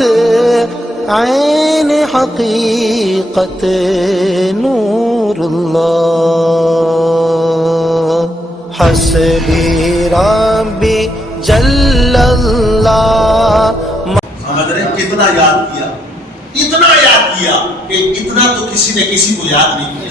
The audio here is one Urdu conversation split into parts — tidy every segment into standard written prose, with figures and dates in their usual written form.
حقیقت عین حقیقت نور اللہ حسبی ربی جل اللہ. سمجھ رہے ہیں کتنا یاد کیا، اتنا یاد کیا کہ اتنا تو کسی نے کسی کو یاد نہیں کیا.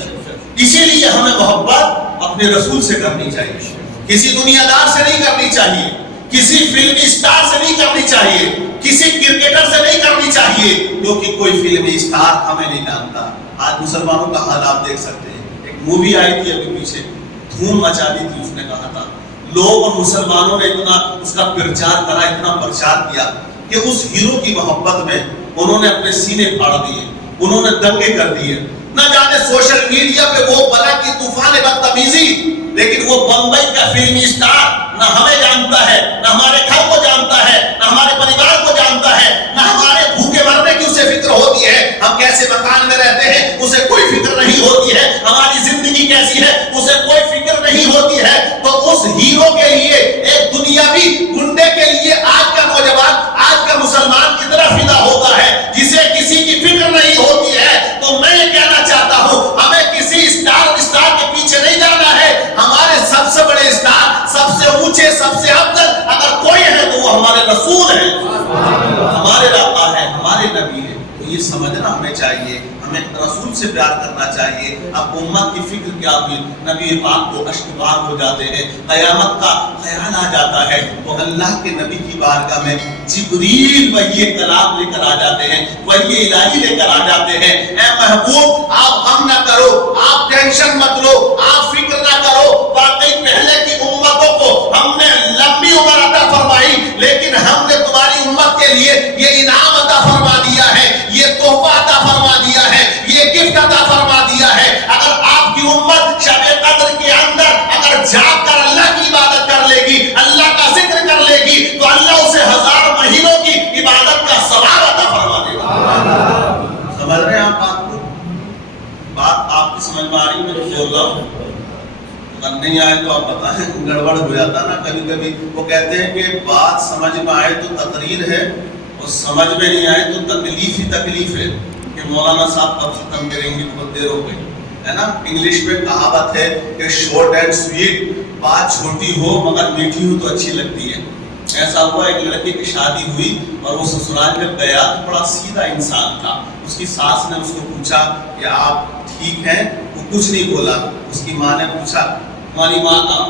اسی لیے ہمیں محبت اپنے رسول سے کرنی چاہیے، کسی دنیا دار سے نہیں کرنی چاہیے، کسی فلمی اسٹار سے نہیں کرنی چاہیے، کسی کرکٹر سے نہیں کرنی چاہیے، کیونکہ کوئی فلمی اسٹار ہمیں نہیں جانتا. آج مسلمانوں کا حال آپ دیکھ سکتے ہیں. ایک مووی آئی تھی ابھی پیچھے، دھوم مچا دی تھی. اس نے کہا تھا لوگ اور مسلمانوں نے اتنا اس کا پرچار کرا، اتنا پرچار کیا کہ اس ہیرو کی محبت میں انہوں نے اپنے سینے پھاڑ دیے، انہوں نے دنگے کر دیے. نہ جانے سوشل میڈیا پہ وہ بلا کی طوفان بدتمیزی، لیکن وہ بمبئی کا فلمی اسٹار نہ ہمیں جانتا ہے، نہ ہمارے گھر کو جانتا ہے، نہ ہمارے پریوار کو جانتا ہے، نہ ہمارے بھوکے مرنے کی اسے فکر ہوتی ہے، ہم کیسے مکان میں رہتے ہیں اسے کوئی فکر نہیں ہوتی ہے، ہماری زندگی کیسی ہے اسے کوئی فکر نہیں ہوتی ہے. تو اس ہیرو کے لیے، ایک دنیاوی گنڈے کے لیے آج کا نوجوان، آج کا مسلمان اتنا فدا ہوتا ہے جسے کسی کی فکر نہیں ہوتی ہے. تو میں یہ کہنا چاہتا ہوں ہمیں کسی اسٹار کے پیچھے نہیں جانا ہے. ہمارے سب سے بڑے اسٹار، سب سے اونچے، سب سے افضل اگر کوئی ہے تو وہ ہمارے رسول ہیں، ہمارے آقا ہے، ہمارے نبی ہے. تو یہ سمجھنا ہمیں چاہیے، ہمیں رسول سے پیار کرنا چاہیے. اب امت کی فکر کیا ہوئی، نبی پاک کو اشک بار ہو جاتے ہیں، قیامت کا خیال آ جاتا ہے تو اللہ کے نبی کی بارگاہ میں جبریل وحی کلام لے کر آ جاتے ہیں، وحی الہی لے کر آ جاتے ہیں. اے محبوب آپ غم نہ کرو، آپ ٹینشن مت لو، آپ فکر نہ کرو. واقعی پہلے کی امتوں کو ہم نے لمبی عمر عطا فرمائی، لیکن ہم نے تمہاری امت کے لیے یہ انعام عطا فرما دیا ہے، یہ تحفہ عطا فرما دیا ہے، یہ گفٹ عطا فرما دیا ہے. اگر آپ کی امت شب قدر کے اندر اگر جاگ کر اللہ کی عبادت کر لے گی، اللہ کا ذکر کر لے گی، تو اللہ اسے 1000 مہینوں کی عبادت کا ثواب عطا فرما دے گا. سمجھ رہے ہیں آپ بات آپ کی سمجھ میں آ رہی ہے؟ میں بول رہا ہوں اگر نہیں آئے تو آپ بتائیں، گڑبڑ ہو جاتا نا کبھی کبھی. وہ کہتے ہیں کہ بات سمجھ میں آئے تو تقریر ہے، اور سمجھ میں نہیں آئے تو تکلیف ہی تکلیف ہے. کہ مولانا صاحب کب ختم کریں گے، بہت دیر ہو گئی ہے نا. انگلش میں کہاوت ہے کہ شارٹ اینڈ سویٹ، بات چھوٹی ہو مگر میٹھی ہو تو اچھی لگتی ہے. ایسا ہوا ایک لڑکی کی شادی ہوئی اور وہ سسرال میں گیا تو بڑا سیدھا انسان تھا. اس کی ساس نے اس کو پوچھا کہ آپ ٹھیک ہیں؟ وہ کچھ نہیں بولا. اس کی ماں نے پوچھا ہماری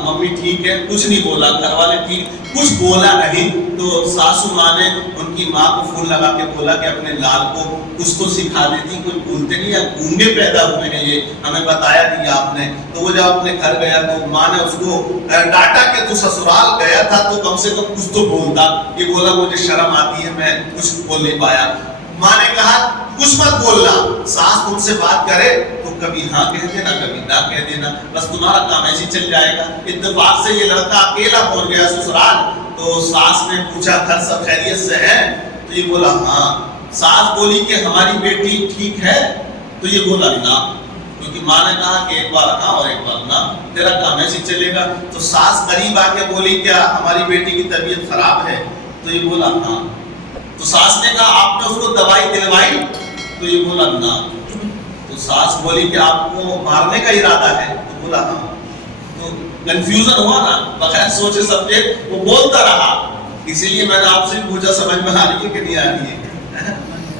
ممی ٹھیک ہے؟ کچھ نہیں بولا. گھر والے ٹھیک، کچھ بولا نہیں. تو ساسو ماں نے ان کی ماں کو فون لگا کے بولا کہ اپنے لال کو کچھ تو سکھا دیتی، کوئی بولتے نہیں، یا گونگے پیدا ہوئے ہیں یہ ہمیں بتایا نہیں آپ نے. تو وہ جب اپنے گھر گیا تو ماں نے اس کو ڈانٹا کہ تو سسرال گیا تھا تو کم سے کم کچھ تو بولتا. یہ بولا مجھے شرم آتی ہے، میں کچھ بول نہیں پایا. ماں نے کہا کچھ مت بولنا، ساس تم سے بات کرے تو کبھی ہاں کہہ دینا کبھی نہ کہہ دینا، بس تمہارا کام ایسے چل جائے گا. اتفاق سے یہ لڑکا اکیلا پہنچ گیا سسرال. تو ساس نے پوچھا گھر سب خیریت سے ہے؟ تو یہ بولا ہاں. ساس بولی کہ ہماری بیٹی ٹھیک ہے؟ تو یہ بولا نہ، کیونکہ ماں نے کہا کہ ایک بار ہاں اور ایک بار نہ، تیرا کام ایسے چلے گا. تو ساس قریب آ کے بولی کیا ہماری بیٹی کی طبیعت خراب ہے؟ تو یہ بولا ہاں. تو ساس نے کہا آپ نے اس کو دوائی دلوائی؟ تو یہ بولا نہ. تو ساس بولی کہ آپ کو مارنے کا ارادہ ہے؟ تو بولا ہاں. تو کنفیوژن ہوا نا، بغیر سوچے سمجھے وہ بولتا رہا. اسی لیے میں نے آپ سے پوچھا سمجھ میں آ رہی ہے کہ نہیں آ رہی ہے؟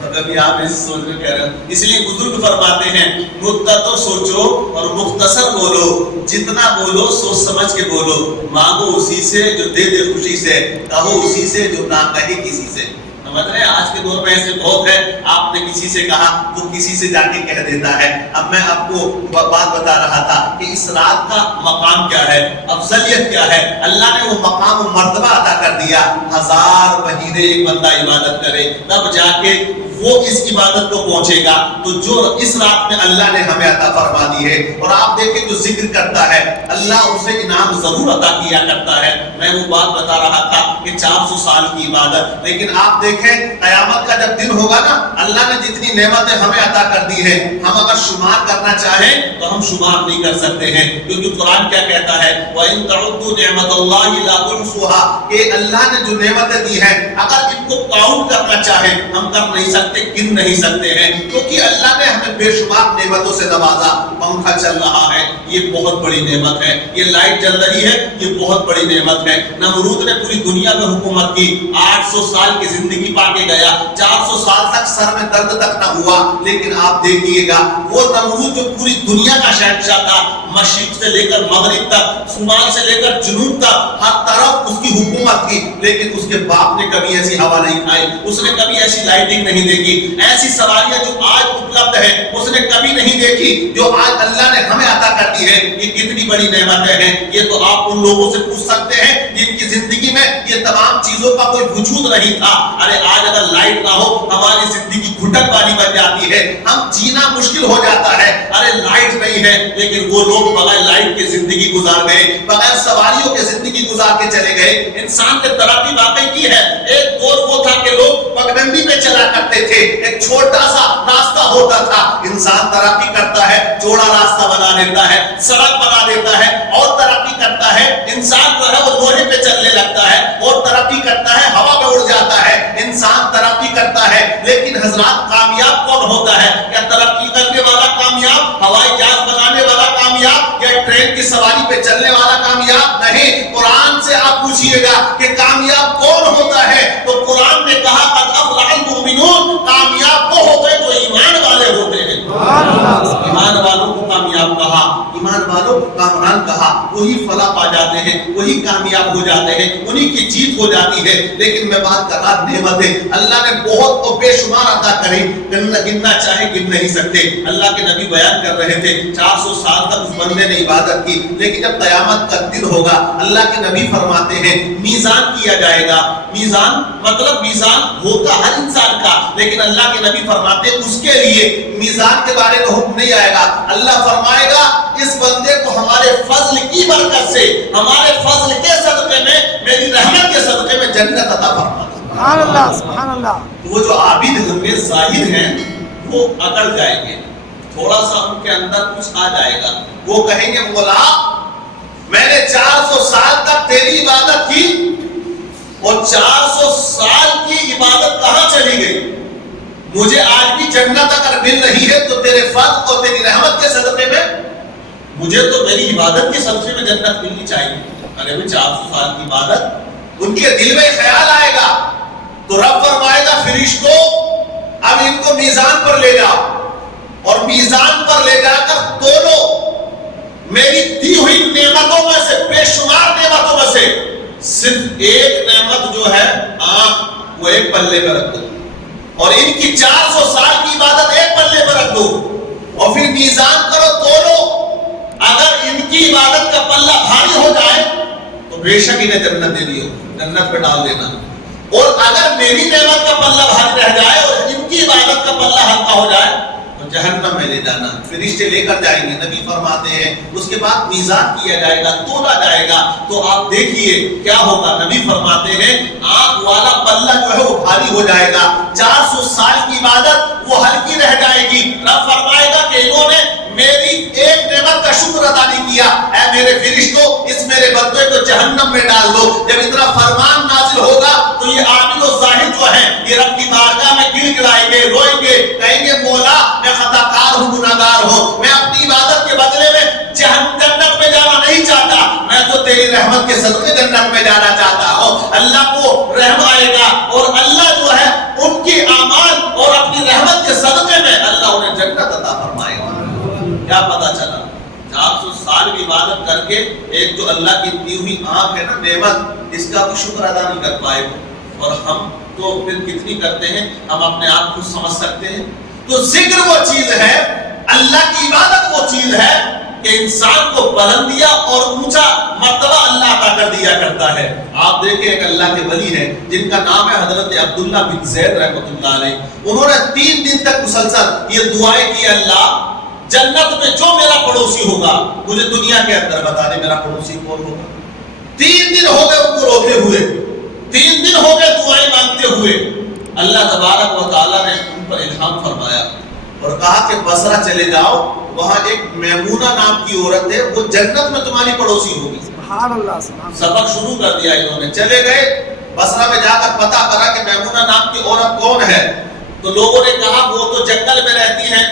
اور کبھی آپ اس سوچ میں کہہ رہے ہیں. اس لیے بزرگ فرماتے ہیں نکتہ تو سوچو اور مختصر بولو، جتنا بولو سوچ سمجھ کے بولو. مانگو اسی سے جو دے دے خوشی سے، کہو اسی سے جو نہ کہے کسی سے. سمجھ رہے ہیں آج کے دور میں ایسے بہت ہے، آپ نے کسی سے کہا تو کسی سے جا کے کہہ دیتا ہے. اب میں آپ کو بات بتا رہا تھا کہ اس رات کا مقام کیا ہے، افضلیت کیا ہے. اللہ نے وہ مقام و مرتبہ عطا کر دیا. 1000 مہینے ایک بندہ عبادت کرے تب جا کے وہ اس عبادت کو پہنچے گا۔ تو جو اس رات میں اللہ نے ہمیں عطا فرما دی ہے، اور آپ دیکھیں جو ذکر کرتا ہے اللہ اسے انعام ضرور عطا کیا کرتا ہے۔ میں وہ بات بتا رہا تھا کہ 400 سال کی عبادت، لیکن آپ دیکھیں قیامت کا جب دن ہوگا نا، اللہ نے جتنی نعمتیں ہمیں عطا کر دی ہے، ہم اگر شمار کرنا چاہیں تو ہم شمار نہیں کر سکتے ہیں، کیونکہ قرآن کیا کہتا ہے وَإِن تَعُدُّوا نِعْمَتَ اللَّهِ لَا تُحْصُوهَا، کہ اللہ نے جو نعمتیں دی ہیں اگر ان کو کاؤنٹ کرنا چاہیں ہم کر نہیں سکتے، گن نہیں سکتے ہیں، کیونکہ اللہ نے ہمیں بے شمار نعمتوں سے نوازا۔ پنکھا چل رہا ہے، یہ بہت بڑی نعمت ہے، یہ لائٹ جل رہی ہے، یہ بہت بڑی نعمت ہے۔ نمرود نے پوری دنیا میں حکومت کی، 800 سال کی زندگی پا کے گیا، 400 سال تک سر میں درد تک نہ ہوا، لیکن آپ دیکھیے گا وہ نمرود جو پوری دنیا کا شہنشاہ تھا، مشرق سے لے کر مغرب تک، شمال سے لے کر جنوب تک، ہر طرف اس کی حکومت تھی، لیکن اس کے باپ نے کبھی ایسی ہوا نہیں کھائی، اس نے کبھی ایسی لائٹنگ نہیں دیکھی، ایسی سواریاں جو آج اپلبدھ ہے اس نے کبھی نہیں دیکھی جو آج اللہ نے ہمیں عطا کر دی ہے۔ یہ کتنی بڑی نعمتیں ہیں، یہ تو آپ ان لوگوں سے پوچھ سکتے ہیں جن کی زندگی میں یہ تمام چیزوں کا کوئی وجود نہیں تھا۔ ارے آج اگر لائٹ نہ ہو ہماری زندگی گھٹن والی بن جاتی ہے، ہم جینا مشکل ہو جاتا ہے۔ ارے لائٹ نہیں ہے، لیکن وہ لوگ بغیر لائٹ کے زندگی گزار گئے، بغیر سواریوں کے زندگی گزار کے چلے گئے۔ انسان نے ترقی واقعی کی ہے۔ ایک دور وہ تھا کہ لوگ پگڈنڈی پہ چلا کرتے تھے، ایک چھوٹا سا راستہ ہوتا تھا۔ انسان ترقی کرتا ہے، چوڑا راستہ بنا دیتا ہے، سڑک بنا دیتا ہے، اور ترقی کرتا ہے۔ انسان جو ہے وہ لوہے پہ چلنے لگتا ہے، اور ترقی کرتا ہے، ہوا میں اڑ جاتا ہے۔ انسان ترقی کرتا ہے، لیکن حضرات کامیاب کون ہوتا ہے؟ کیا ترقی کرنے والا کامیاب، ہوائی جہاز بنانے والا کامیاب، یا ٹرین کی سواری پہ چلنے والا کامیاب؟ نہیں۔ قرآن سے آپ پوچھئے گا کہ کامیاب کون ہوتا ہے، تو قرآن نے کہا قد افلح المؤمنون، کامیاب وہ ہوتے جو ایمان والے ہوتے ہیں۔ ایمان والوں کو کامیاب کہا، ایمان والوں کو کامران کہا، وہی فلاح پا جاتے ہیں، وہی کامیاب ہو جاتے ہیں، انہی کی جیت ہو جاتی ہے۔ لیکن میں بات کر رہا نعمتیں اللہ نے بہت اور بے شمار عطا کری، گننا چاہے گن نہیں سکتے۔ اللہ کے نبی بیان کر رہے تھے 400 سال تک اس بندے نے عبادت کی، لیکن جب قیامت کا دن ہوگا اللہ کے نبی فرماتے ہیں میزان کیا جائے گا۔ میزان مطلب میزان ہوتا ہر انسان کا، لیکن اللہ کے نبی فرماتے ہیں اس کے لیے میزان کے بارے میں حکم نہیں آئے گا۔ اللہ فرمائے گا اس بندے کو ہمارے فضل کی برکت سے، ہمارے فضل کے صدقے میں، میری رحمت کے صدقے میں جنت عطا فرما دے۔ سبحان اللہ، سبحان اللہ۔ وہ جو عابد ہوں گے، زاہد ہیں، وہ اکڑ جائیں گے، تھوڑا سا ان کے اندر کچھ آ جائے گا، وہ کہیں گے مولا میں نے 400 سال تک تیری عبادت کی، اور 400 سال کی عبادت کہاں چلی گئی؟ مجھے آج بھی جنت اگر مل رہی ہے تو تیرے فضل اور تیری رحمت کے صدقے میں، مجھے تو میری عبادت کے صدقے میں جنت ملنی چاہیے۔ ارے بھی 400 سال کی عبادت، ان کے دل میں خیال آئے گا تو رب فرمائے گا فرشتوں اب ان کو میزان پر لے جاؤ، اور میزان پر لے جا کر تولو، میری دی ہوئی نعمتوں میں سے، بے شمار نعمتوں میں سے صرف ایک نعمت جو ہے آنکھ، وہ ایک پلے پر رکھ دو، اور ان کی 400 سال کی عبادت ایک پلے پر رکھ دو، اور پھر میزان کرو، تولو۔ اگر ان کی عبادت کا پلہ بھاری ہو جائے تو بے شک انہیں جنت دے دیو، جنت پہ ڈال دینا، اور اگر میری نعمت کا پلہ بھاری رہ جائے اور ان کی عبادت کا پلہ ہلکا ہو جائے تو جہنم میں لے جانا۔ فرشتے لے کر جائیں گے، نبی فرماتے ہیں اس کے بعد میزان کیا جائے گا، تولا جائے گا، تو آپ دیکھیے کیا ہوگا۔ نبی فرماتے ہیں آنکھ والا پلہ جو ہے وہ بھاری ہو جائے گا، 400 سال کی عبادت وہ ہلکی رہ جائے گی۔ رب فرمائے گا کہ انہوں نے میری ایک نعمت کا شکر ادا نہیں کیا، اے میرے فرشتوں اس میرے بندے کو جہنم میں ڈال دو۔ جب اتنا فرمان نازل ہوگا تو یہ عابد و زاہد جو ہیں یہ رب کی بارگاہ میں گڑ گڑائیں گے، روئیں گے، کہیں گے مولا میں خطا کار ہوں، گناہگار ہوں، میں اپنی عبادت کے بدلے میں جنت میں جانا نہیں چاہتا، میں تو تیری رحمت کے صدقے جنت میں جانا چاہتا ہوں۔ اللہ کو رحم آئے گا، اور اللہ جو ہے ان کی اعمال اور اپنی رحمت کے صدقے میں اللہ انہیں جنت عطا فرمائے گا۔ کیا پتا چلا 400 سال کی عبادت کر کے ایک جو اللہ کی دی ہوئی آنکھ ہے نا نعمت، اس کا بھی شکر ادا نہیں کر پائے ہو، اور ہم تو پھر کتنی کرتے ہیں، ہم اپنے آپ کو سمجھ سکتے ہیں۔ تو ذکر وہ چیز ہے، اللہ کی عبادت وہ چیز ہے کہ انسان کو بلندیاں اور اونچا مرتبہ اللہ عطا کر دیا کرتا ہے. آپ دیکھیں ایک اللہ کے ولی ہیں جن کا نام ہے حضرت عبداللہ بن زید رحمۃ اللہ علیہ. انہوں نے 3 دن تک مسلسل یہ دعائیں کی، اللہ جنت میں جو میرا پڑوسی ہوگا مجھے دنیا کے اندر بتا دے میرا پڑوسی کون ہوگا. 3 دن ہو گئے ان کو روتے ہوئے، 3 دن ہو گئے دعائیں مانگتے ہوئے. اللہ تبارک و تعالیٰ نے ان پر الہام فرمایا اور کہا کہ بصرہ چلے جاؤ، وہاں ایک میمونہ نام کی عورت ہے، وہ جنت میں تمہاری پڑوسی ہوگی. سبحان اللہ. سبق شروع کر دیا انہوں نے. چلے گئے بصرہ میں جا کر پتہ کرا کہ میمونہ نام کی عورت کون ہے. تو لوگوں نے کہا وہ تو جنگل میں رہتی ہیں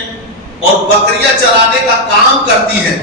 اور بکریاں چرانے کا کام کرتی ہیں،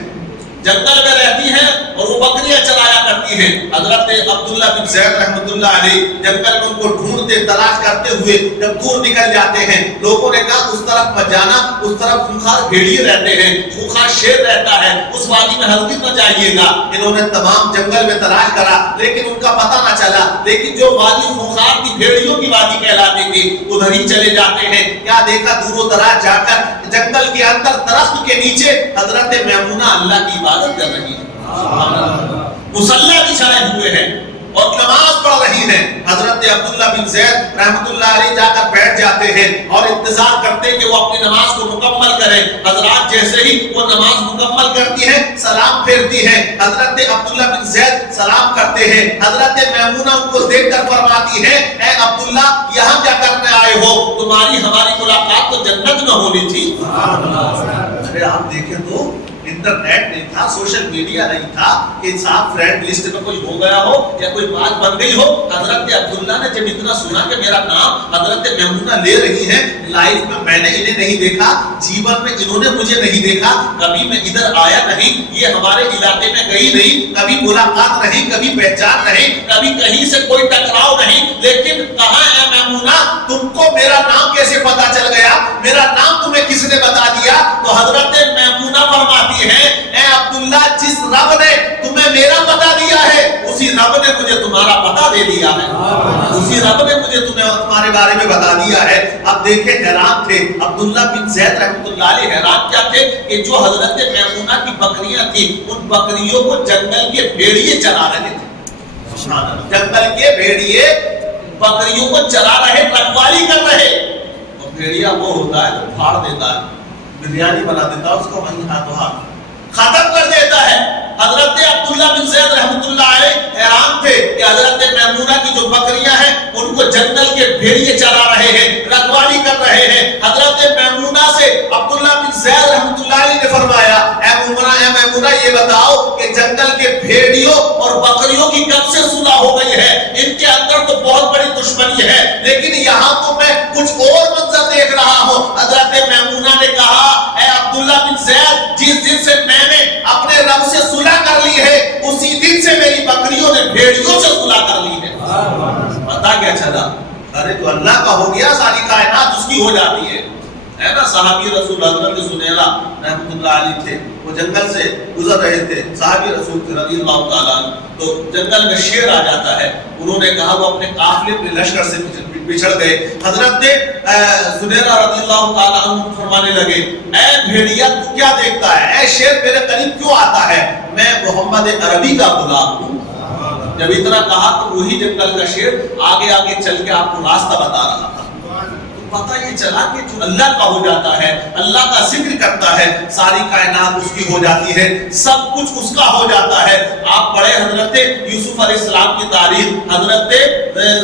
جنگل میں رہتی ہیں اور وہ بکریاں چرایا کرتی ہیں. حضرت عبداللہ بن زید رحمۃ اللہ علیہ جنگل میں ان کو ڈھونڈتے تلاش کرتے ہوئے جب دور نکل جاتے ہیں، لوگوں نے کہا اس طرف مت جانا، اس طرف خونخوار بھیڑیے رہتے ہیں، خونخوار شیر رہتا ہے، اس وادی میں ہرگز نہ جائیے گا. انہوں نے تمام جنگل میں تلاش کرا لیکن ان کا پتہ نہ چلا. لیکن جو وادی خونخوار کی بھیڑیوں کی وادی کہلاتی تھی ادھر ہی چلے جاتے ہیں. کیا دیکھا دور و دراز جا کر جنگل کے اندر درخت کے نیچے حضرت میمونہ اللہ کی عبادت کر رہی ہے، مصلی بچھائے ہوئے ہیں اور نماز پڑھ رہی ہیں. حضرت عبداللہ بن زید رحمۃ اللہ علیہ جا کر بیٹھ جاتے ہیں اور انتظار کرتے ہیں کہ وہ اپنی نماز کو مکمل کریں. حضرات جیسے ہی وہ نماز مکمل کرتی ہیں سلام پھیرتی ہیں. حضرت عبداللہ بن زید سلام کرتے ہیں. حضرت میمونہ ان کو دیکھ کر فرماتی ہے اے عبداللہ یہاں کیا کرنے آئے ہو؟ تمہاری ہماری ملاقات تو جنت میں ہونی تھی. ارے آپ دیکھیں تو انٹرنیٹ نہیں تھا، سوشل میڈیا نہیں تھا کہ صاحب فرینڈ لسٹ میں کوئی ہو گیا ہو یا کوئی بات بن گئی ہو. حضرت عبداللہ نے جب اتنا سنا کہ میرا نام حضرت میمونہ لے رہی ہے، لائف میں نے انہیں نہیں دیکھا، جیون میں انہوں نے مجھے نہیں دیکھا، کبھی میں ادھر آیا نہیں، یہ ہمارے علاقے میں گئی نہیں، کبھی ملاقات نہیں، کبھی پہچان نہیں، کبھی کہیں سے کوئی ٹکراؤ نہیں. لیکن کہاں ہے میمونہ، تم کو میرا نام کیسے پتا چل گیا؟ میرا نام تمہیں کس نے بتا دیا؟ تو حضرت میمونہ فرماتی ہے اے عبداللہ جس رب نے تمہیں میرا پتہ دیا ہے اسی رب نے مجھے تمہارا پتہ دے دیا ہے، اسی رب نے مجھے تمہارے بارے میں بتا دیا ہے. اب دیکھیں حیران تھے عبداللہ بن زید رحمۃ اللہ علیہ، حیران کیا تھے کہ جو حضرت میمونہ کی بکریاں تھیں ان بکریوں کو جنگل کے بھیڑیے چرا رہے تھے. جنگل کے بھیڑیے بکریوں کو چرا رہے، رکھوالی کر رہے. اور بھیڑیا وہ ہوتا ہے جو پھاڑ دیتا ہے، بریانی بنا دیتا ہے، اس کو وہیں ہاتھوں ہاتھ ختم کر دیتا ہے. حضرت عبداللہ بن زید رحمۃ اللہ علیہ حیران تھے کہ حضرت میمونہ کی جو بکریاں ہیں ان کو جنگل کے بھیڑیے چرا رہے ہیں، رکھوالی کر رہے ہیں. حضرت میمونہ سے عبداللہ بن زید رحمۃ اللہ علیہ نے فرمایا اے میمونہ یہ بتاؤ کہ جنگل کے بھیڑیوں اور بکریوں کی کب سے صلح ہو گئی ہے؟ ان کے اندر تو بہت بڑی دشمنی ہے، لیکن یہاں تو میں کچھ اور منظر دیکھ رہا ہوں. حضرت میمونہ نے کہا اے عبداللہ بن زید جس دن سے میں نے اپنے رب سے صلح کر لی ہے اسی دن سے میری بکریوں نے بھیڑیوں سے صلح کر لی ہے. پتا کیا چلا؟ ارے تو اللہ کا ہو گیا ساری کائنات اس کی ہو جاتی ہے نا. صحابی رسول حضرت سنیرہ رحمۃ اللہ علیہ تھے، وہ جنگل سے گزر رہے تھے، صحابی رسول تھے رضی اللہ تعالیٰ عنہ. تو جنگل میں شیر آ جاتا ہے، انہوں نے کہا وہ اپنے قافلے اپنے لشکر سے بچھڑ گئے. حضرت سنیرہ رضی اللہ تعالیٰ عنہ فرمانے لگے اے بھیڑیا تو کیا دیکھتا ہے؟ اے شیر میرے قریب کیوں آتا ہے؟ میں محمد عربی کا غلام ہوں. جب اتنا کہا تو وہی جنگل کا شیر آگے آگے چل کے آپ کو راستہ بتا رہا تھا. پتہ یہ چلا کہ جو اللہ کا ہو جاتا ہے، اللہ کا ذکر کرتا ہے، ساری کائنات اس کی ہو جاتی ہے، سب کچھ اس کا ہو جاتا ہے. آپ پڑھے حضرت یوسف علیہ السلام کی تاریخ، حضرت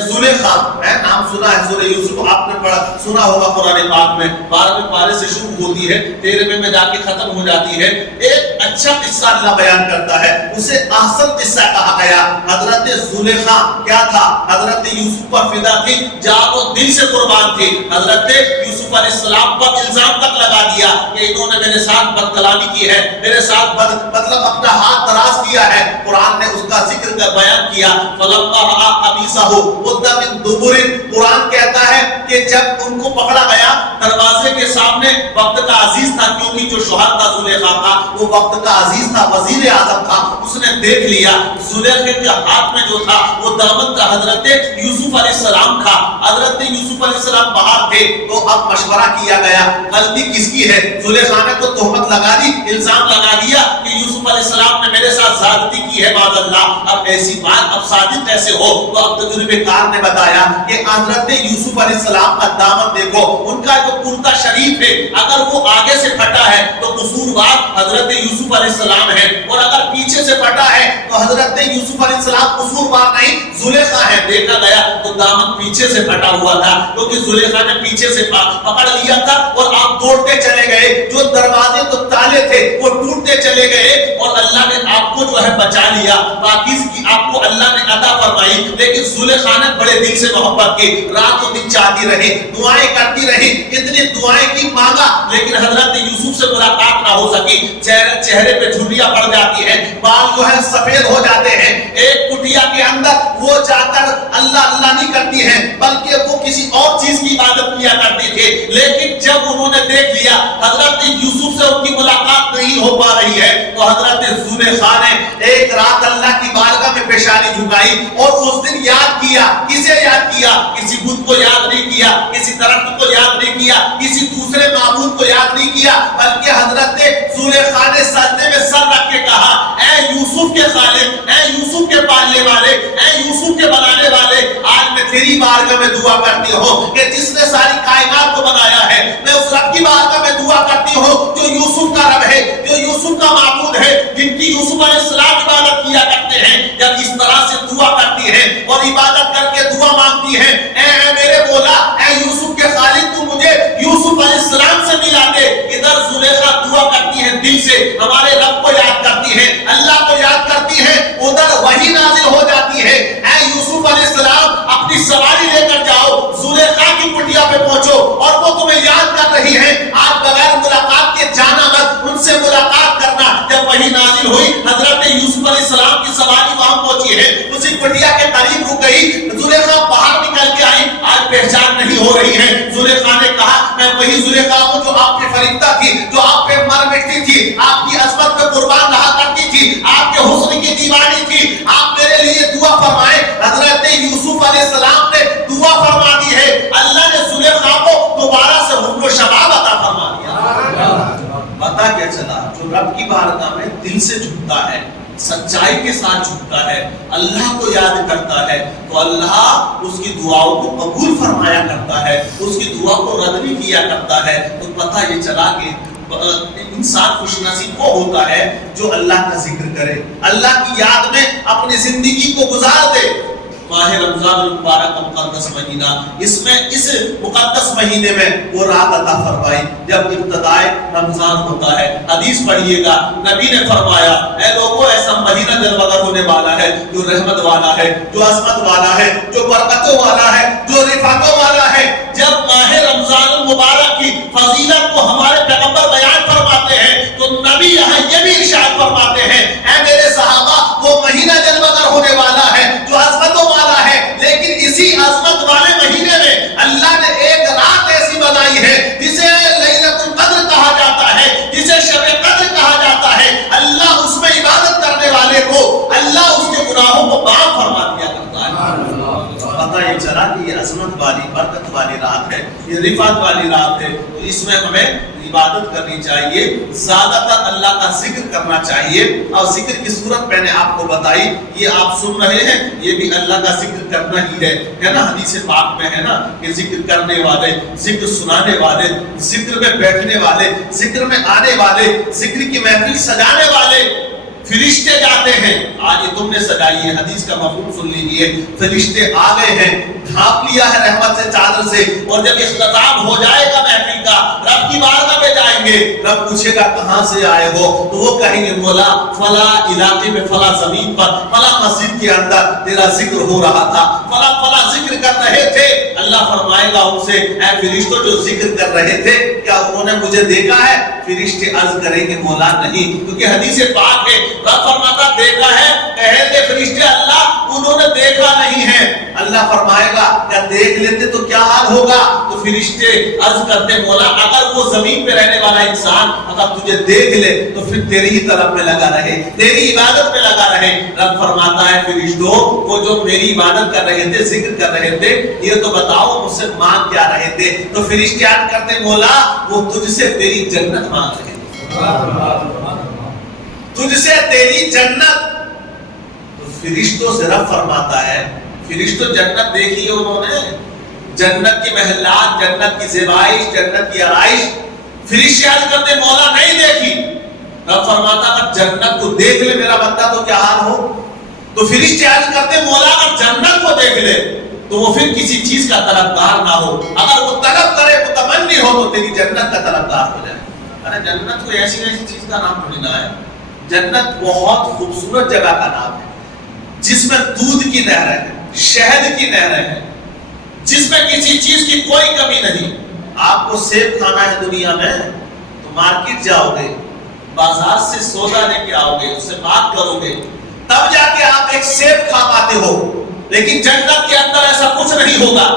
زلیخا نام سنا ہے سورہ یوسف، آپ نے پڑھا سنا ہوگا قرآن پاک میں. 12ویں پارے سے شروع ہوتی ہے، 13ویں میں جا کے ختم ہو جاتی ہے. ایک اچھا قصہ اللہ بیان کرتا ہے، اسے احسن قصہ کہا گیا. حضرت زلیخا کیا تھا؟ حضرت یوسف پر فدا تھی، جان و دل سے قربان تھی. حضرت یوسف علیہ السلام پر الزام تک لگا دیا کہ انہوں نے میرے ساتھ بد کلامی کی ہے، میرے ساتھ مطلب اپنا ہاتھ دراز کیا ہے. قرآن نے اس کا ذکر کر بیان کیا. فلما رأى قميصه قد من دبر، قرآن کہتا ہے کہ جب ان کو پکڑا گیا دروازے کے سامنے، وقت کا عزیز تھا کیونکہ جو شوہر تھا زلیخا کا وہ وقت کا عزیز تھا، وزیر اعظم تھا، اس نے دیکھ لیا زلیخا کے ہاتھ میں جو تھا وہ دامن کا حضرت یوسف علیہ السلام تھا. حضرت یوسف علیہ السلام باہر تھے تو اب مشورہ کیا گیا غلطی کس کی ہے. زلیخا نے تو تہمت لگا دی، الزام لگا دیا کہ چکی ہے معاذ اللہ۔ اب ایسی بات اب صادق کیسے ہو؟ تو اب تجربے کار نے بتایا کہ حضرت یوسف علیہ السلام کا دامن دیکھو، ان کا جو کرتا شریف ہے اگر وہ آگے سے پھٹا ہے تو قصوروار حضرت یوسف علیہ السلام ہے، اور اگر پیچھے سے پھٹا ہے تو حضرت یوسف علیہ السلام قصوروار نہیں زلیخا ہے۔ دیکھا گیا تو دامن پیچھے سے پھٹا ہوا تھا کیونکہ زلیخا نے پیچھے سے پکڑ لیا تھا، اور آپ دوڑتے چلے گئے، جو دروازے تو تالے تھے وہ ٹوٹتے چلے گئے، اور اللہ نے آپ کو جو ہے بچا لیا، پاکیزگی آپ کو اللہ نے عطا فرمائی۔ لیکن زلیخا نے بڑے دل سے محبت کی، رات و دن چاہتی رہی، دعائیں کرتی رہی، اتنی دعائیں کی مانگا، لیکن حضرت یوسف سے ملاقات نہ ہو سکی۔ چہرے پہ جھریاں پڑ جاتی ہیں، بال جو ہے سفید ہو جاتے ہیں۔ ایک کٹیا کے اندر وہ جا کر اللہ اللہ نہیں کرتی ہیں بلکہ وہ کسی اور چیز کی عبادت کیا کرتی تھی۔ لیکن جب انہوں نے دیکھ لیا حضرت یوسف سے ان کی ملاقات نہیں ہو پا رہی ہے تو حضرت زلیخا نے ایک رات اللہ کی بارگاہ میں پیشانی جھکائی، اور اس دن یاد کیا۔ کسے یاد کیا؟ کسی بت کو یاد نہیں کیا، کسی درخت کو یاد نہیں کیا، کسی دوسرے معبود کو یاد نہیں کیا، بلکہ حضرت زلیخا نے سجدے میں سر رکھ کے کہا، اے یوسف کے خالق، اے یوسف کے پالنے والے، اے یوسف کے بنانے والے، آج میں تیری بارگاہ میں دعا کرتی ہوں کہ جس نے ساری کائنات کو بنایا ہے، میں اس رب کی بارگاہ میں دعا کرتی ہوں جو یوسف کا رب ہے، جو یوسف کا معبود ہے، جن کی یوسف علیہ السلام عبادت کیا کرتے ہیں۔ جب اس طرح سے دعا کرتی ہے اور عبادت کر کے دعا مانگتی ہے، اے میرے مولا، اے یوسف کے خالق، تو مجھے یوسف علیہ السلام سے ملا دے۔ ادھر زلیخا دعا کرتی ہے دل سے، ہمارے رب کو یاد کرتی ہے، اللہ کو یاد کرتی ہے، ادھر وحی نازل ہو جاتی ہے، اے یوسف علیہ السلام اپنی سواری لے کر جاؤ، زلیخا کی کٹیا پہ پہنچو، اور وہ تمہیں یاد کر رہی ہے، آج بغیر ملاقات کے جانا مت، ان سے ملاقات کرنا۔ جب وحی نازل ہوئی حضرت یوسف علیہ السلام کی سواری وہاں پہنچی ہے، اسی کٹیا کے قریب رک گئی، زلیخا باہر نکل کے آئی، آج پہچان نہیں ہو رہی ہے۔ زلیخا نے کہا، میں وہی زلیخا ہوں جو آپ کی فریفتہ تھی، جو آپ پہ مر مٹتی تھی، آپ کی عظمت پہ قربان رہا کرتی تھی، آپ کے حسن کی دیوانی تھی، آپ میرے لیے دعا فرمائے۔ حضرت یوسف علیہ السلام نے دعا فرما دی ہے، اللہ نے زلیخا کو دوبارہ سے حسن و شباب عطا فرما دیا۔ پتا کیا چلا؟ جو رب کی بارگاہ میں دل سے جھکتا ہے، سچائی کے ساتھ جھکتا ہے، اللہ کو یاد کرتا ہے، تو اللہ اس کی دعاؤں کو قبول فرمایا کرتا ہے، اس کی دعا کو رد بھی کیا کرتا ہے۔ تو پتہ یہ چلا کہ انسان خوش نصیب وہ ہوتا ہے جو اللہ کا ذکر کرے، اللہ کی یاد میں اپنی زندگی کو گزار دے۔ ماہ رمضان المبارک مقدس مہینہ، اس مقدس مہینے میں وہ رات عطا فرمائی جب ابتدائے رمضان ہوتا ہے۔ حدیث پڑھیے گا، نبی نے فرمایا، اے لوگوں، ایسا مہینہ جلوگر ہونے والا ہے جو رحمت والا ہے، جو عظمت والا ہے، جو برکتوں والا ہے، جو رفعتوں والا ہے۔ جب ماہ رمضان المبارک کی فضیلت کو ہمارے پیغمبر بیان فرماتے ہیں تو نبی یہاں یہ بھی ارشاد فرماتے ہیں، اے میرے صحابہ، وہ مہینہ جلوگر ہونے والا ہے جو عظمتوں والا ہے، لیکن اسی عظمت والے مہینے میں اللہ نے ایک رات ایسی بنائی ہے جسے لیلۃ القدر کہا جاتا ہے، جسے شب قدر کہا جاتا ہے۔ اللہ اس میں عبادت کرنے والے کو اللہ اس کے گناہوں کو معاف فرما دیا کرتا ہے۔ پتہ یہ چلا کہ یہ عظمت والی، برکت والی رات ہے، یہ رفعت والی رات ہے، تو اس میں ہمیں عبادت کرنی چاہیے، زیادہ تر اللہ کا ذکر کرنا چاہیے۔ اور ذکر کی صورت میں نے آپ کو بتائی، یہ آپ سن رہے ہیں، یہ بھی اللہ کا ذکر کرنا ہی ہے نا۔ حدیث پاک میں ہے نا کہ ذکر کرنے والے، ذکر سنانے والے، ذکر میں بیٹھنے والے، ذکر میں آنے والے، ذکر کی محفل سجانے والے فرشتے جاتے ہیں۔ آج یہ تم نے سجائی ہے، حدیث کا مفہوم سن لیجئے، فرشتے آ گئے ہیں، ڈھانپ لیا ہے رحمت سے، چادر سے، اور جب اختتام ہو جائے گا محفل کا، رب کی بارگاہ میں جائیں گے، رب پوچھے گا کہاں سے آئے ہو، تو وہ کہیں گے مولا فلاں علاقے میں، فلاں زمین پر، فلاں مسجد کے اندر تیرا ذکر ہو رہا تھا، فلاں فلاں ذکر کر رہے تھے۔ اللہ فرمائے گا ان سے، اے فرشتوں جو ذکر کر رہے تھے، کیا انہوں نے مجھے دیکھا ہے؟ فرشتے عرض کریں گے مولا نہیں، کیونکہ حدیث پاک ہے، رب فرماتا دیکھا ہے، کہے گے فرشتے اللہ انہوں نے دیکھا نہیں ہے۔ اللہ فرمائے گا کیا دیکھ لیتے تو کیا حال ہوگا؟ تو فرشتے عرض کرتے مولا اگر وہ زمین پہ رہنے والا انسان اگر تجھے دیکھ لے تو پھر تیری ہی طرف میں لگا رہے، تیری عبادت میں لگا رہے۔ رب فرماتا ہے فرشتوں، وہ جو میری عبادت کر رہے تھے، ذکر کر رہے تھے، یہ تو بتاؤ مجھ سے مانگ کیا رہے تھے؟ تو فرشتے عرض کرتے مولا وہ تجھ سے تیری جنت مانگ رہے تھے، تجھ سے تیری جنت۔ فرشتوں سے رب فرماتا ہے، فرشتوں جنت دیکھی ہے انہوں نے، جنت کی محلات، جنت کی زیبائش، جنت کی آرائش، فرشتے عرض کرتے مولا نہیں دیکھی۔ رب فرماتا اگر جنت کو دیکھ لے میرا بندہ تو کیا حال ہو؟ تو فرشتے عرض کرتے مولا اگر جنت کو دیکھ لے تو وہ پھر کسی چیز کا طلبگار نہ ہو، اگر وہ طلب کرے متمنی ہو تو تیری جنت کا طلبگار ہو جائے۔ ارے جنت کوئی ایسی ایسی چیز کا نام تھوڑی نہ ہے، جنت بہت خوبصورت جگہ کا نام ہے جس میں دودھ کی نہریں ہیں، شہد کی نہریں ہیں، جس میں کسی چیز کی کوئی کمی نہیں۔ آپ کو سیب کھانا ہے دنیا میں تو مارکیٹ جاؤ گے، بازار سے سودا لے کے آؤ گے، اس سے بات کرو گے، تب جا کے آپ ایک سیب کھا پاتے ہو۔ لیکن جنت کے اندر ایسا کچھ نہیں ہوگا۔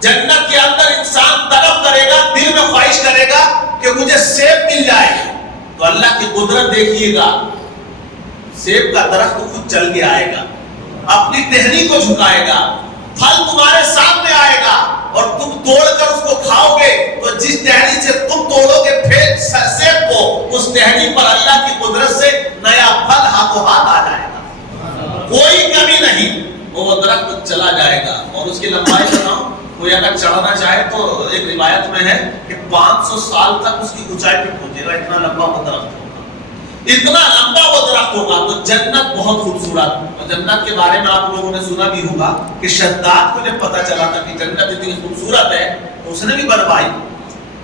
جنت کے اندر انسان طلب کرے گا، دل میں خواہش کرے گا کہ مجھے سیب مل جائے، تو اللہ کی قدرت دیکھیے گا، سیب کا درخت خود چل کے آئے گا، اپنی ٹہنی کو جھکائے گا، پھل تمہارے سامنے آئے گا اور تم توڑ کر اس کو کھاؤ گے تو جس ٹہنی سے تم توڑو گے پھر سیب کو، اس ٹہنی پر اللہ کی قدرت سے نیا پھل ہاتھوں ہاتھ آ جائے گا، کوئی کمی نہیں، وہ درخت چلا جائے گا۔ اور اس کی لمبائی بتاؤں، کوئی اگر چڑھنا چاہے تو ایک روایت میں ہے کہ 500 سال تک اس کی اونچائی پہ پہنچے گا، اتنا لمبا وہ درخت ہوگا، اتنا لمبا وہ درخت ہوگا۔ تو جنت بہت خوبصورت، اور جنت کے بارے میں آپ لوگوں نے سنا بھی ہوگا کہ شداد کو جب پتا چلا تھا کہ جنت اتنی خوبصورت ہے تو اس نے بھی بنوائی،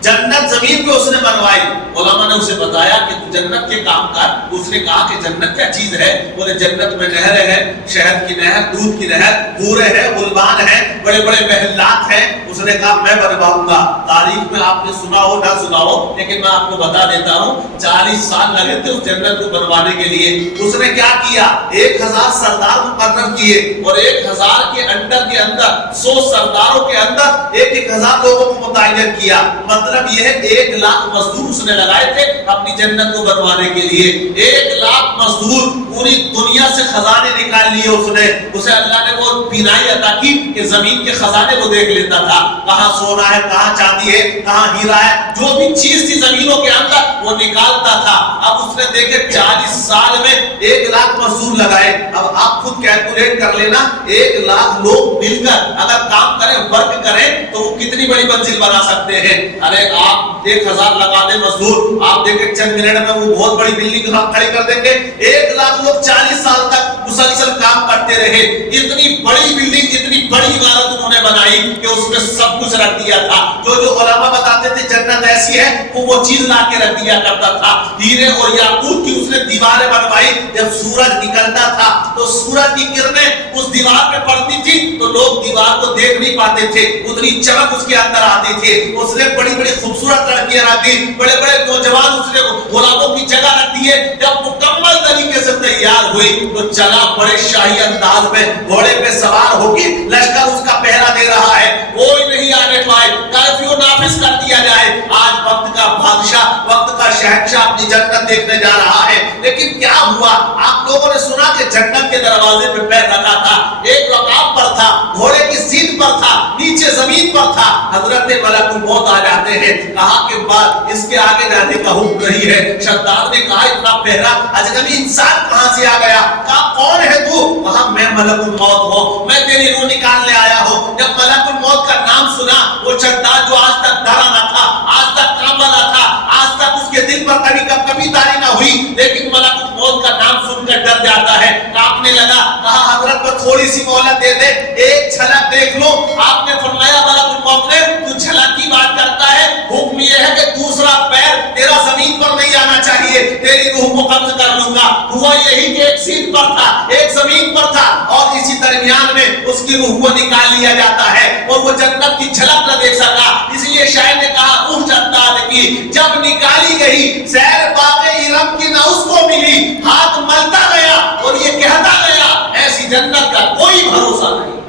جنت زمین پہ اس نے بنوائی۔ علماء نے اسے بتایا کہ تو جنت کے کام کر، اس نے کہا کہ جنت کیا چیز ہے؟ بولے جنت میں نہریں ہیں، شہد کی نہر، دودھ کی نہر، حوریں ہیں، غلمان ہیں، بڑے بڑے محلات ہیں۔ اس نے کہا میں بنواؤں گا۔ تاریخ میں آپ نے سنا ہو نہ سنا ہو، لیکن میں آپ کو بتا دیتا ہوں 40 سال لگے تھے اس جنت کو بنوانے کے لیے۔ اس نے کیا کیا؟ 1000 سردار مقرر کیے اور 1000 کے انڈر کے اندر 100 سرداروں کے اندر 1000 لوگوں کو متعین کیا۔ مطلب یہ ہے 1 لاکھ مزدور اس نے لگائے تھے اپنی جنت کو بنوانے کے لیے۔ 1 لاکھ مزدور، پوری دنیا سے خزانے نکال لیے اس نے۔ اسے اللہ نے وہ بینائی عطا کی کہ زمین کے خزانے کو دیکھ لیتا تھا، کہاں سونا ہے، کہاں چاندی ہے، کہاں ہیرا ہے، جو بھی چیز تھی زمینوں کے اندر وہ نکالتا تھا۔ اب اس نے دیکھے 40 سال میں 1 لاکھ مزدور لگائے۔ اب آپ خود کیلکولیٹ کر لینا، 1 لاکھ لوگ مل کر اگر کام کریں، ورک کریں تو وہ کتنی بڑی منزل بنا سکتے ہیں۔ ارے آپ 1000 لگا دیں مزدور، آپ دیکھیں چند منٹ میں وہ بہت بڑی بلڈنگ کھڑی کر دیں گے۔ 1 لاکھ لوگ 40 سال تک مسلسل کام کرتے رہے۔ اتنی بڑی بلڈنگ، اتنی بڑی عمارت انہوں نے بنائی کہ اس میں سب کچھ رکھ دیا تھا۔ جو علماء بتاتے تھے جنت ایسی ہے، وہ چیز لا کے رکھ دیا کرتا تھا۔ ہیرے اور یاقوت کی اس نے دیواریں بنوائی۔ جب سورج نکلتا تھا تو سورج کی کرنیں اس دیوار پہ پڑتی تھی تو لوگ دیوار کو دیکھ نہیں پاتے تھے، اتنی چمک اس کے اندر آتی تھی۔ اس نے بڑی بڑی خوبصورت لڑکیاں رکھ دی، بڑے بڑے نوجوان اس نے غلاموں کی جگہ رکھ دیے۔ جب مکمل طریقے سے تیار ہوئی تو چلا بڑے شاہی انداز میں، گھوڑے پہ سوار ہو کے لشکر اس کا پہرا دے رہا ہے، کوئی نہیں آنے پائے، کرفیو نافذ کر دیا جائے۔ آج وقت کا بادشاہ، وقت کا شہنشاہ اپنی جنت دیکھنے جا رہا ہے۔ لیکن کیا ہوا؟ آپ لوگوں نے سنا کہ جنت کے دروازے پہ پیر رکھا تھا، ایک رکاب پر تھا، گھوڑے کی سیٹ پر تھا، نیچے زمین پر تھا۔ حضرت ملک الموت آ جاتے ہیں، کہا کہ بعد اس کے آگے جانے کا حکم نہیں ہے۔ شداد نے کہا اتنا پہرا، اجنبی انسان کہاں سے آ گیا؟ کہا کون ہے تو؟ کہا میں ملک الموت ہوں، میں تیری روح نکالنے آیا ہوں۔ جب ملک الموت کا نام سنا، وہ شداد جو آج تک ڈرا نہ تھا، آج تک کانپا نہ تھا، آج تک اس کے دل پر کبھی تاری نہ ہوئی، لیکن ملک الموت کا نام سن کر ڈر جاتا ہے، کانپنے لگا۔ کہا حضرت کو تھوڑی سی مہلت دے دے، ایک جھلک دیکھ لو۔ آپ نے فرمایا ملک الموت نے، تو جھلک کی بات کرتا ہے، حکم یہ ہے کہ دوسرا پیر تیرا زمین پر نہیں آنا چاہیے، تیری روح کو قبض کر لوں گا۔ ہوا یہی کہ ایک سیٹ پر تھا، ایک زمین پر تھا، اور اسی درمیان میں اس کی روح کو نکال لیا جاتا ہے اور وہ جنت کی جھلک نہ دیکھ سکا۔ اس لیے شاعر نے کہا روح شداد کی جب نکالی گئی، سیر باغ ارم کی نہ اس کو ملی، ہاتھ ملتا گیا اور یہ کہتا گیا ایسی جنت کا کوئی بھروسہ نہیں۔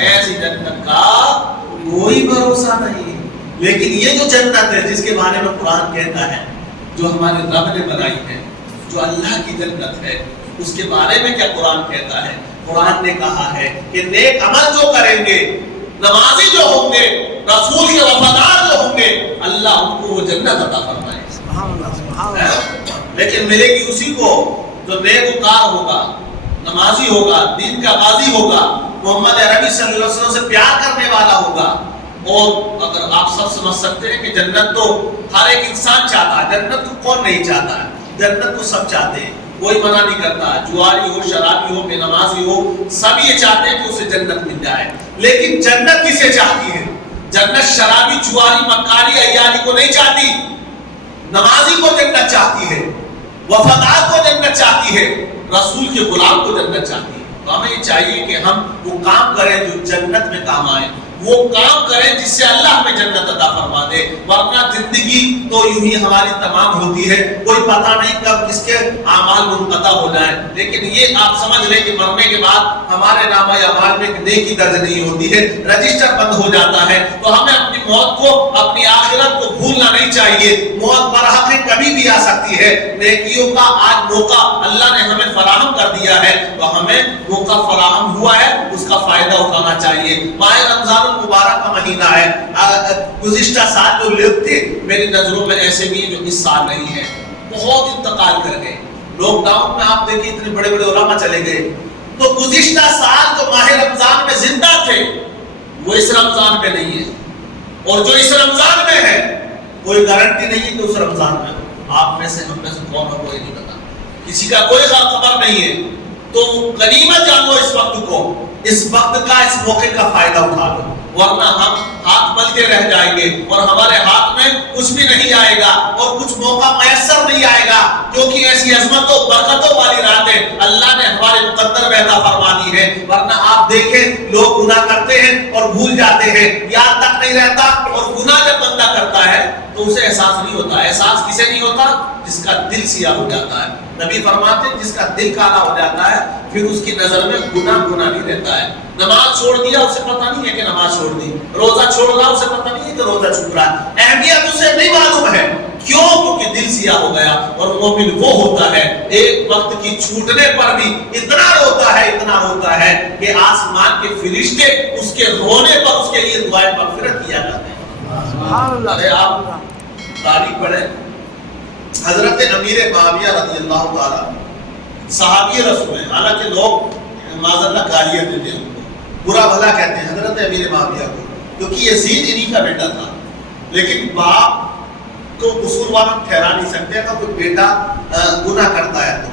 ایسی جنت کا کوئی بھروسہ نہیں۔ لیکن یہ جو جنت ہے جس کے بارے میں قرآن کہتا ہے، جو ہمارے رب نے بنائی ہے، جو اللہ کی جنت ہے، اس کے بارے میں کیا قرآن کہتا ہے؟ قرآن نے کہا ہے کہ نیک عمل جو کریں گے، نمازی جو ہوں گے، رسول کے وفادار جو ہوں گے، اللہ ان کو وہ جنت عطا فرمائے۔ لیکن ملے گی اسی کو جو نیک وکار ہوگا، نمازی ہوگا، دین کا غازی ہوگا، محمد عربی صلی اللہ علیہ وسلم سے پیار کرنے والا ہوگا. اور اگر آپ سب سمجھ سکتے ہیں کہ جنت تو ہر ایک انسان چاہتا ہے، جنت کو کون نہیں چاہتا ہے؟ جنت کو سب چاہتے ہیں، کوئی منع نہیں کرتا. جواری ہو، شرابی ہو، بے نمازی ہو، سب یہ چاہتے ہیں کہ اسے جنت مل جائے. لیکن جنت کسے چاہتی ہے؟ جنت شرابی، جواری، مکاری، عیاری کو نہیں چاہتی. نمازی کو جنت چاہتی ہے، وفادار کو جنت چاہتی ہے، رسول کے غلام کو جنت چاہتی ہے. تو ہمیں یہ چاہیے کہ ہم وہ کام کریں جو جنت میں کام آئے، وہ کام کریں جس سے اللہ ہمیں جنت عطا فرما دے. ورنہ زندگی تو یوں ہی ہماری تمام ہوتی ہے، کوئی پتہ نہیں کب کس کے اعمال منقطع ہو جائیں. لیکن یہ آپ سمجھ لیں کہ مرنے کے بعد ہمارے نامہ اعمال میں نیکی درج نہیں ہوتی ہے، رجسٹر بند ہو جاتا ہے. تو ہمیں اپنی موت کو، اپنی آخرت کو بھولنا نہیں چاہیے. موت برحق کبھی بھی آ سکتی ہے. نیکیوں کا آج موقع اللہ نے ہمیں فراہم کر دیا ہے، تو ہمیں موقع فراہم ہوا ہے، اس کا فائدہ اٹھانا چاہیے. ماہ رمضان المبارک کا مہینہ ہے. گزشتہ سال جو لوگ تھے میری نظروں میں ایسے بھی جو اس سال نہیں ہے، بہت انتقال کر گئے. لاک ڈاؤن میں آپ دیکھیں اتنے بڑے بڑے علماء چلے گئے. تو گزشتہ سال جو ماہ رمضان میں زندہ تھے وہ اس رمضان میں نہیں ہے، اور جو اس رمضان میں ہے کوئی گارنٹی نہیں ہے کہ اس رمضان میں ہو. آپ میں سے، ہم میں سے کون ہو کوئی نہیں پتا، کسی کا کوئی خبر نہیں ہے. تو غنیمت جانو اس وقت کو، اس وقت کا، اس موقع کا فائدہ اٹھا لو. ورنہ ہم ہاتھ ملتے رہ جائیں گے اور ہمارے ہاتھ میں کچھ بھی نہیں آئے گا اور کچھ موقع میسر نہیں آئے گا. کیونکہ ایسی عظمتوں برکتوں والی راتیں اللہ نے ہمارے مقدر میں عطا فرما دی ہے. ورنہ آپ دیکھیں لوگ گناہ کرتے ہیں اور بھول جاتے ہیں، یاد تک نہیں رہتا. اور گناہ جب بندہ کرتا ہے تو اسے احساس نہیں ہوتا. احساس کسے نہیں ہوتا؟ جس کا دل سیاہ ہو جاتا ہے. نبی فرماتے ہیں جس کا دل کالا ہو جاتا ہے پھر اس کی نظر میں گناہ نہیں رہتا ہے. نماز چھوڑ دیا اسے پتہ نہیں ہے کہ نماز چھوڑ دی، روزہ چھوڑ رہا اسے پتہ نہیں ہے کہ روزہ چھوڑ رہا ہے. اہمیت اسے نہیں معلوم ہے. کیوں؟ کیونکہ دل سیاہ ہو گیا. اور مومن وہ ہوتا ہے ایک وقت کی چھوٹنے پر بھی اتنا روتا ہے کہ آسمان کے فرشتے اس کے رونے پر اس کے لیے دعائیں مغفرت کیا جاتے ہیں. ارے آپ تاریخ پڑھیں، حضرت امیر معاویہ رضی اللہ تعالی صحابی رسول ہیں، حالانکہ لوگ معاذ اللہ گالیاں دیتے ہیں، ان کو برا بھلا کہتے ہیں حضرت امیر معاویہ کو، کیونکہ یزید انہی کا بیٹا تھا. لیکن باپ کو قصوروار ٹھہرا نہیں سکتے. اگر کوئی بیٹا گناہ کرتا ہے تو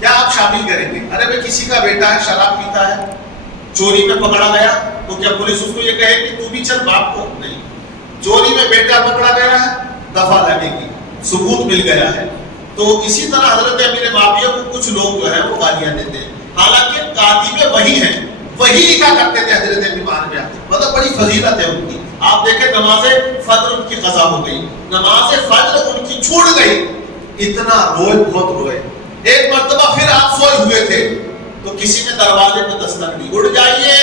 کیا آپ شامل کریں گے؟ ارے بھائی کسی کا بیٹا ہے شراب پیتا ہے، چوری میں پکڑا گیا تو کیا پولیس اس کو یہ کہے کہ تو بھی چل باپ کو؟ نہیں. چوری میں بیٹا پکڑا گیا ہے، دفعہ لگے گی، ثبوت مل گیا ہے. تو اسی طرح حضرت امیر معاویہ کو کچھ لوگ جو ہے وہ گالیاں دیتے ہیں، حالانکہ کاتب وحی ہیں، وہی لکھا کرتے تھے حضرت امیر معاویہ. مطلب بڑی فضیلت ہے ان کی. آپ دیکھیں نماز فجر ان کی قضا ہو گئی، نماز فجر ان کی چھوٹ گئی، اتنا روئے، بہت روئے. ایک مرتبہ پھر آپ سوئے ہوئے تھے تو کسی نے دروازے پہ دستک دی، اٹھ جائیے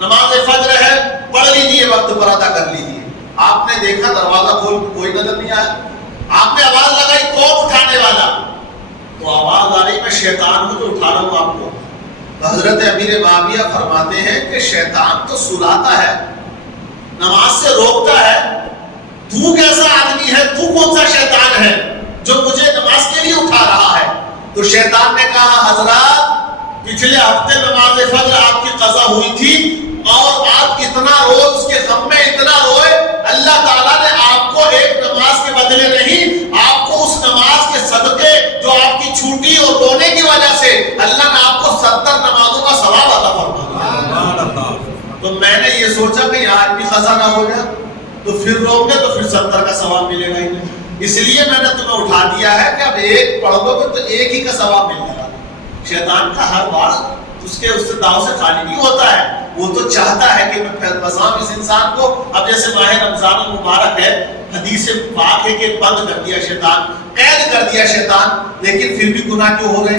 نماز فجر ہے، پڑھ لیجیے، وقت پر ادا کر لیجیے. آپ نے دیکھا دروازہ کھول کوئی نظر نہیں آیا. آپ نے آواز لگائی کون اٹھانے والا؟ تو آواز آ رہی میں شیطان ہوں جو اٹھا رہا ہوں آپ کو. تو حضرت امیر معاویہ فرماتے ہیں کہ شیطان تو سلاتا ہے، نماز سے روکتا ہے، تو کیسا آدمی ہے، تو کون سا شیطان ہے جو مجھے نماز کے لیے اٹھا رہا ہے؟ تو شیطان نے کہا حضرات پچھلے ہفتے نماز فجر آپ کی قضا ہوئی تھی اور آپ اتنا روئے، اس کے غم میں اتنا روئے، اللہ تعالیٰ نے آپ کو ایک نماز کے بدلے نہیں، آپ کو اس نماز کے صدقے جو آپ کی چھوٹی اور رونے کی وجہ سے اللہ نے آپ کو 70 نمازوں کا ثواب عطا فرما دیا. تو میں نے یہ سوچا کہ آج بھی قضا نہ ہو جائے تو پھر رو گے تو پھر 70 کا ثواب ملے گا ہی نہیں. اس لیے میں نے تمہیں اٹھا دیا ہے کہ اب ایک پڑھ لو گے تو ایک ہی کا ثواب مل جائے گا. شیطان کا ہر بار اس سے داؤ سے خالی نہیں ہوتا ہے، وہ تو چاہتا ہے کہ میں بسام اس انسان کو. اب جیسے ماہ رمضان المبارک ہے، حدیث پاک ہے کہ بند کر دیا شیطان، قید کر دیا شیطان، لیکن پھر بھی گناہ کیوں ہو رہے؟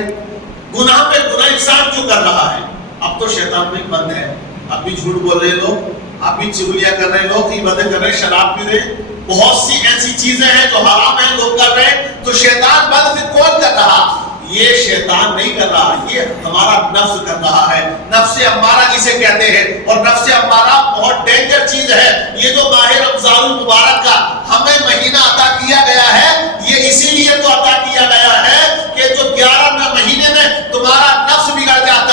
گناہ پہ گناہ انسان کیوں کر رہا ہے؟ اب تو شیطان میں بند ہے، اب بھی جھوٹ بول رہے لوگ، اب بھی چغلیاں کر رہے لوگ، غیبتیں کر رہے، شراب پی رہے، بہت سی ایسی چیزیں ہیں جو حرام ہیں لوگ کر رہے ہیں. تو شیطان بند پھر کون کر رہا؟ یہ شیطان نہیں کر رہا، یہ ہمارا نفس کر رہا ہے. نفس امارہ جسے کہتے ہیں، اور نفس امارہ بہت ڈینجر چیز ہے. یہ جو ماہ رمضان المبارک کا ہمیں مہینہ عطا کیا گیا ہے، یہ اسی لیے تو عطا کیا گیا ہے کہ جو 11 مہینے میں تمہارا نفس بگڑ جاتا